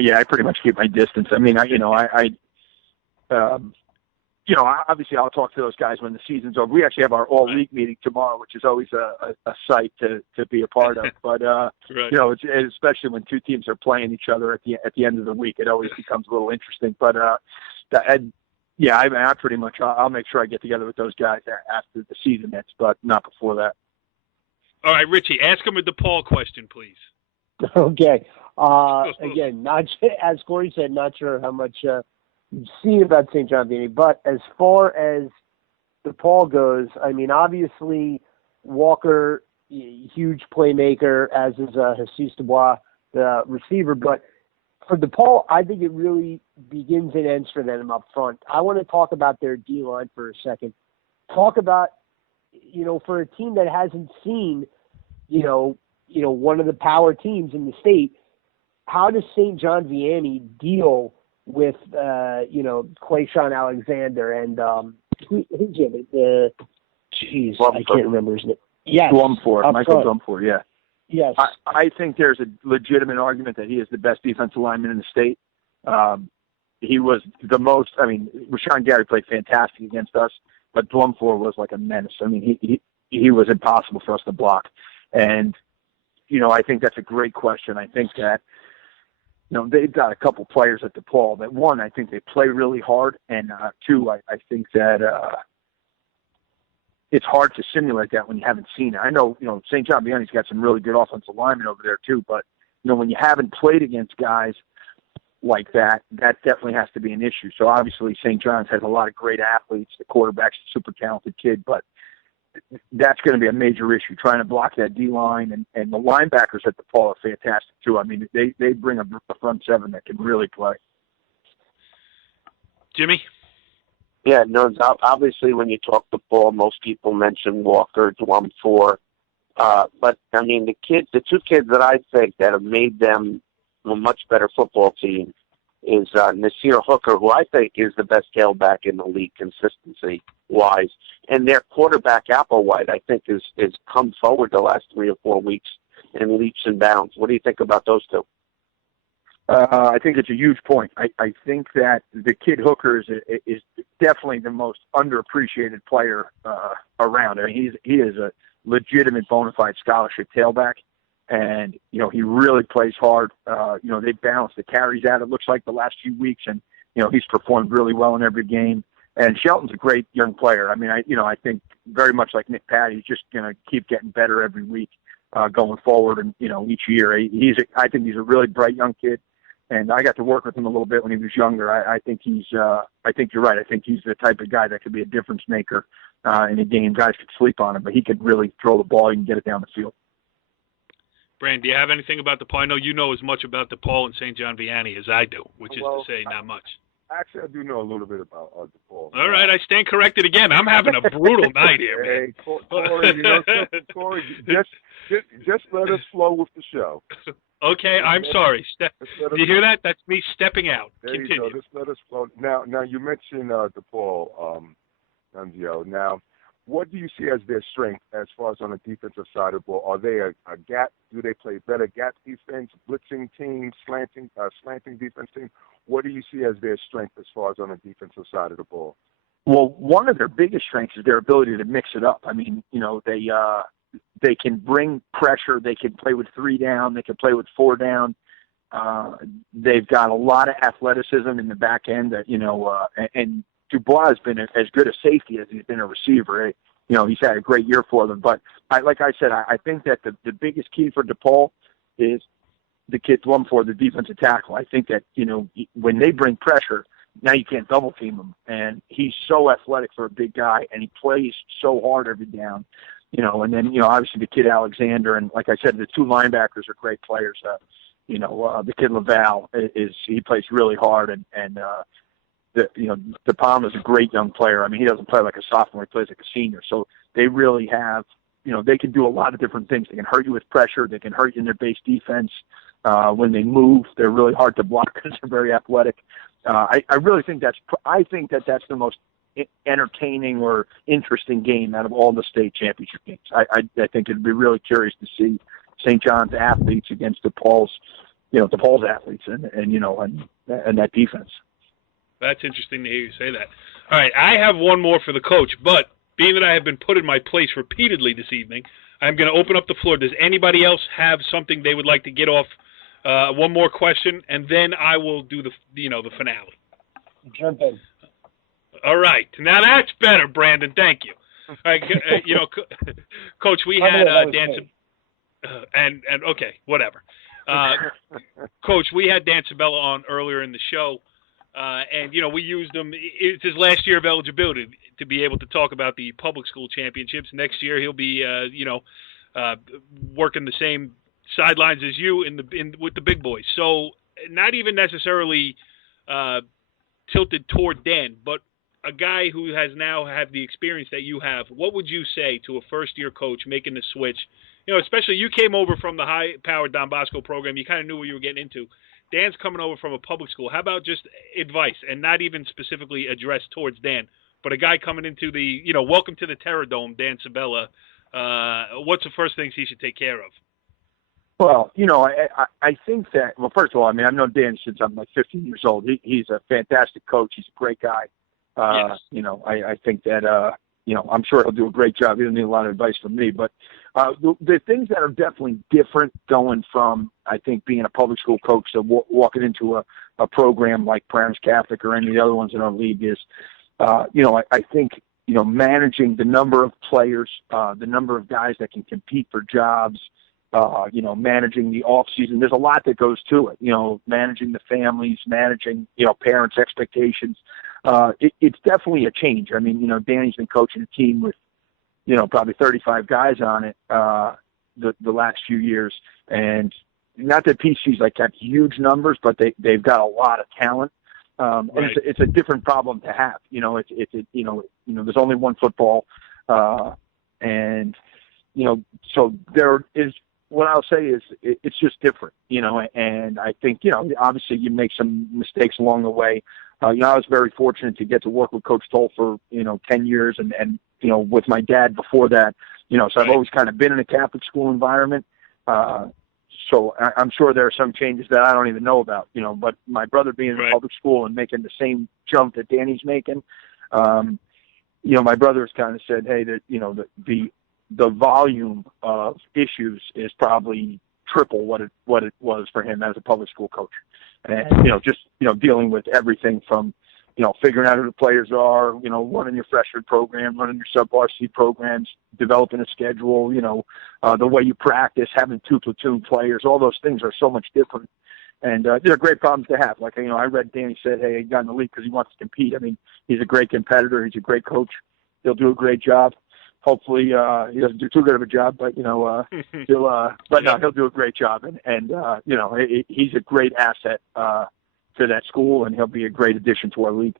Yeah, I pretty much keep my distance. I mean, obviously I'll talk to those guys when the season's over. We actually have our all-league meeting tomorrow, which is always a sight to be a part of. But, right. It's especially when two teams are playing each other at the end of the week, it always becomes a little interesting. But, I pretty much, I'll make sure I get together with those guys after the season ends, but not before that. All right, Richie, ask him a DePaul question, please. Okay. Again, as Corey said, not sure how much you've seen about St. John-Vianney, but as far as DePaul goes, I mean, obviously Walker, huge playmaker, as is Jesus Dubois, the receiver, but for DePaul, I think it really begins and ends for them up front. I want to talk about their D-line for a second. Talk about, for a team that hasn't seen, one of the power teams in the state, how does St. John-Vianney deal with, Clayshawn Alexander and who's it? I can't remember his name. Yes, Michael Blumford, yeah. Yes. I think there's a legitimate argument that he is the best defensive lineman in the state. he was the most. I mean, Rashawn Gary played fantastic against us, but Blumfor was like a menace. I mean, he was impossible for us to block. And I think that's a great question. I think that they've got a couple players at DePaul that, one, I think they play really hard, and two, I think that it's hard to simulate that when you haven't seen it. I know, St. John-Vianney's got some really good offensive linemen over there too, but when you haven't played against guys like that definitely has to be an issue. So obviously St. John's has a lot of great athletes. The quarterback's a super talented kid, but that's going to be a major issue, trying to block that D-line. And the linebackers at DePaul are fantastic too. I mean, they bring a front seven that can really play. Jimmy? Yeah, no, obviously when you talk DePaul, most people mention Walker, Dwumfor. But, I mean, the two kids that I think that have made them a much better football team is Nasir Hooker, who I think is the best tailback in the league consistency-wise. And their quarterback, Applewhite, I think is come forward the last 3 or 4 weeks in leaps and bounds. What do you think about those two? I think it's a huge point. I think that the kid Hooker is definitely the most underappreciated player around. I mean, he is a legitimate bona fide scholarship tailback, and he really plays hard. They balance the carries out, it looks like, the last few weeks, and he's performed really well in every game. And Shelton's a great young player. I mean, I think very much like Nick Patty, he's just going to keep getting better every week going forward, and each year. I think he's a really bright young kid. And I got to work with him a little bit when he was younger. I think he's. I think you're right. I think he's the type of guy that could be a difference maker in a game. Guys could sleep on him, but he could really throw the ball and get it down the field. Brand, do you have anything about DePaul? I know you know as much about DePaul and St. John-Vianney as I do, which is to say not much. Actually, I do know a little bit about DePaul. All right, I stand corrected again. I'm having a brutal night here, man. Hey, Corey, just let us flow with the show. Okay, I'm sorry. Do you hear that? That's me stepping out. There Continue. you go. Just let us flow. Now you mentioned DePaul, Nunzio. Now, what do you see as their strength as far as on the defensive side of the ball? Are they a gap? Do they play better gap defense, blitzing team, slanting defense team? What do you see as their strength as far as on the defensive side of the ball? Well, one of their biggest strengths is their ability to mix it up. I mean, they can bring pressure. They can play with 3 down. They can play with 4 down. They've got a lot of athleticism in the back end. And Dubois has been as good a safety as he's been a receiver. He's had a great year for them. But like I said, I think that the biggest key for DePaul is the kid Blumfor, the defensive tackle. I think that when they bring pressure, now you can't double team him, and he's so athletic for a big guy, and he plays so hard every down. And then, obviously the kid Alexander, and like I said, the 2 linebackers are great players. The kid Laval he plays really hard, and DePaul is a great young player. I mean, he doesn't play like a sophomore, he plays like a senior. So they really have, they can do a lot of different things. They can hurt you with pressure. They can hurt you in their base defense. When they move, they're really hard to block because they're very athletic. I really think that's the most entertaining or interesting game out of all the state championship games. I think it'd be really curious to see St. John's athletes against DePaul's athletes and that defense. That's interesting to hear you say that. All right, I have one more for the coach, but being that I have been put in my place repeatedly this evening, I'm going to open up the floor. Does anybody else have something they would like to get off? One more question, and then I will do the finale. Jump in. All right. Now that's better, Brandon. Thank you. All right, Coach, we had Dan and okay, whatever. Coach, we had Dan Sabella on earlier in the show, and we used him. It's his last year of eligibility to be able to talk about the public school championships. Next year he'll be working the same sidelines as you with the big boys. So not even necessarily tilted toward Dan, but a guy who has now had the experience that you have. What would you say to a first-year coach making the switch? Especially you came over from the high-powered Don Bosco program. You kind of knew what you were getting into. Dan's coming over from a public school. How about just advice, and not even specifically addressed towards Dan, but a guy coming into the, welcome to the Terror Dome, Dan Sabella. What's the first things he should take care of? Well, I think that, well, first of all, I mean, I've known Dan since I'm like 15 years old. He's a fantastic coach. He's a great guy. Yes. I think that, I'm sure he'll do a great job. He doesn't need a lot of advice from me. But the things that are definitely different going from, I think, being a public school coach to walking into a program like Paramus Catholic or any of the other ones in our league is, I think, managing the number of players, the number of guys that can compete for jobs, managing the off season. There's a lot that goes to it, managing the families, managing, parents' expectations. It's definitely a change. I mean, Danny's been coaching a team with, probably 35 guys on it, the last few years. And not that PC's like have huge numbers, but they've got a lot of talent. And right. it's a different problem to have. There's only one football, and so there is. What I'll say is it's just different, And I think obviously you make some mistakes along the way. I was very fortunate to get to work with Coach Toll for 10 years, and with my dad before that. So I've always kind of been in a Catholic school environment. So I'm sure there are some changes that I don't even know about, but my brother being in public school and making the same jump that Danny's making, my brother has kind of said, hey, that, the volume of issues is probably triple what it was for him as a public school coach. And, just, dealing with everything from, figuring out who the players are, running your freshman program, running your sub-varsity programs, developing a schedule, the way you practice, having 2 platoon players, all those things are so much different. And they're great problems to have. Like, I read Danny said, hey, he got in the league because he wants to compete. I mean, he's a great competitor. He's a great coach. He'll do a great job. Hopefully, he doesn't do too good of a job, but, he'll do a great job. And he's a great asset to that school, and he'll be a great addition to our league.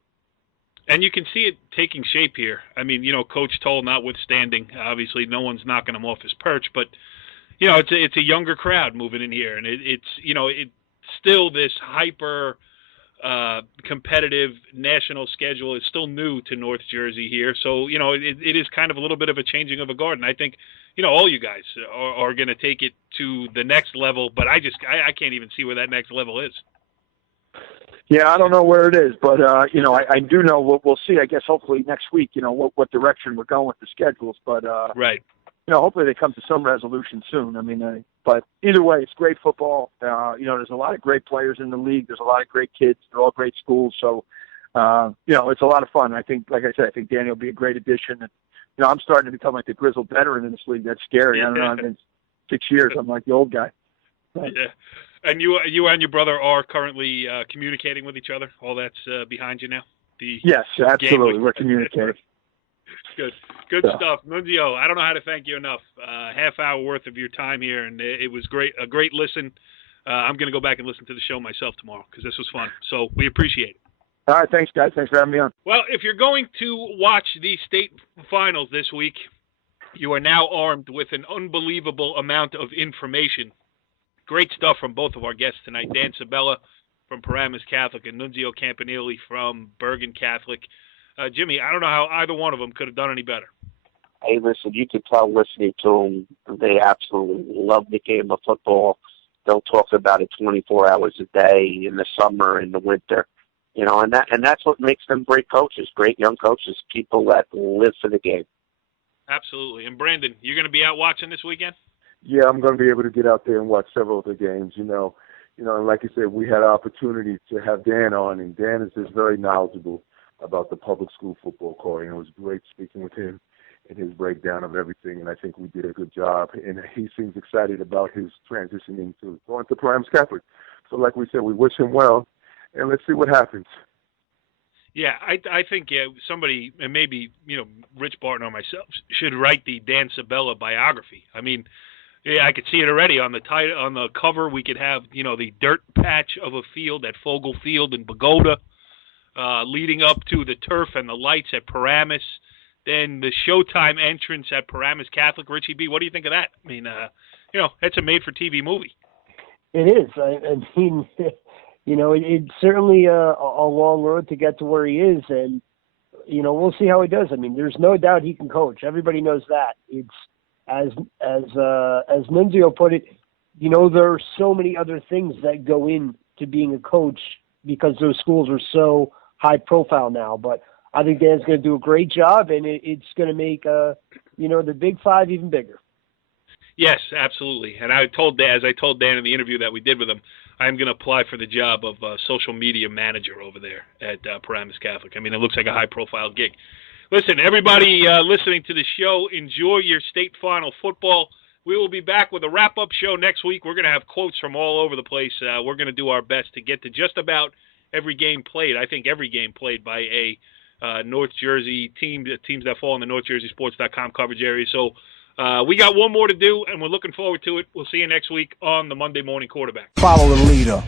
And you can see it taking shape here. I mean, Coach Toll notwithstanding, obviously no one's knocking him off his perch, but, it's a younger crowd moving in here, and it's still this hyper competitive national schedule is still new to North Jersey here. So, it is kind of a little bit of a changing of a guard. And I think, all you guys are going to take it to the next level, but I can't even see where that next level is. Yeah, I don't know where it is, but, I do know we'll see, I guess, hopefully next week, what direction we're going with the schedules. But, right. Hopefully they come to some resolution soon. I mean, but either way, it's great football. There's a lot of great players in the league. There's a lot of great kids. They're all great schools. So, it's a lot of fun. I think, like I said, I think Danny will be a great addition. And, I'm starting to become like the grizzled veteran in this league. That's scary. Yeah. I don't know. I've been 6 years. I'm like the old guy. But, yeah. And you and your brother are currently communicating with each other? All that's behind you now? Yes, absolutely. We're communicating. Good stuff. Nunzio, I don't know how to thank you enough. Half hour worth of your time here, and it was a great listen. I'm going to go back and listen to the show myself tomorrow because this was fun. So we appreciate it. All right, thanks, guys. Thanks for having me on. Well, if you're going to watch the state finals this week, you are now armed with an unbelievable amount of information. Great stuff from both of our guests tonight, Dan Sabella from Paramus Catholic and Nunzio Campanile from Bergen Catholic. Jimmy, I don't know how either one of them could have done any better. Hey, listen, you could tell listening to them, they absolutely love the game of football. They'll talk about it 24 hours a day in the summer, in the winter, and that's what makes them great coaches, great young coaches, people that live for the game. Absolutely. And Brandon, you're going to be out watching this weekend? Yeah, I'm going to be able to get out there and watch several of the games. And like I said, we had an opportunity to have Dan on, and Dan is just very knowledgeable about the public school football court, and it was great speaking with him and his breakdown of everything, and I think we did a good job, and he seems excited about his transitioning to going to Paramus Catholic. So like we said, we wish him well, and let's see what happens. Yeah, I think somebody, and maybe, Rich Barton or myself, should write the Dan Sabella biography. I mean, yeah, I could see it already on the cover. We could have, the dirt patch of a field at Fogle Field in Bogota, leading up to the turf and the lights at Paramus, then the Showtime entrance at Paramus Catholic. Richie B., what do you think of that? I mean, it's a made-for-TV movie. It is. I mean, it's certainly a long road to get to where he is, and, we'll see how he does. I mean, there's no doubt he can coach. Everybody knows that. It's, as Nunzio put it, there are so many other things that go into being a coach because those schools are so high profile now. But I think Dan's going to do a great job, and it's going to make, the Big Five even bigger. Yes, absolutely. And as I told Dan in the interview that we did with him, I'm going to apply for the job of social media manager over there at Paramus Catholic. I mean, it looks like a high-profile gig. Listen, everybody listening to the show, enjoy your state final football. We will be back with a wrap-up show next week. We're going to have quotes from all over the place. We're going to do our best to get to just about every game played. I think every game played by a North Jersey team, teams that fall in the NorthJerseySports.com coverage area. So we got one more to do, and we're looking forward to it. We'll see you next week on the Monday Morning Quarterback. Follow the leader.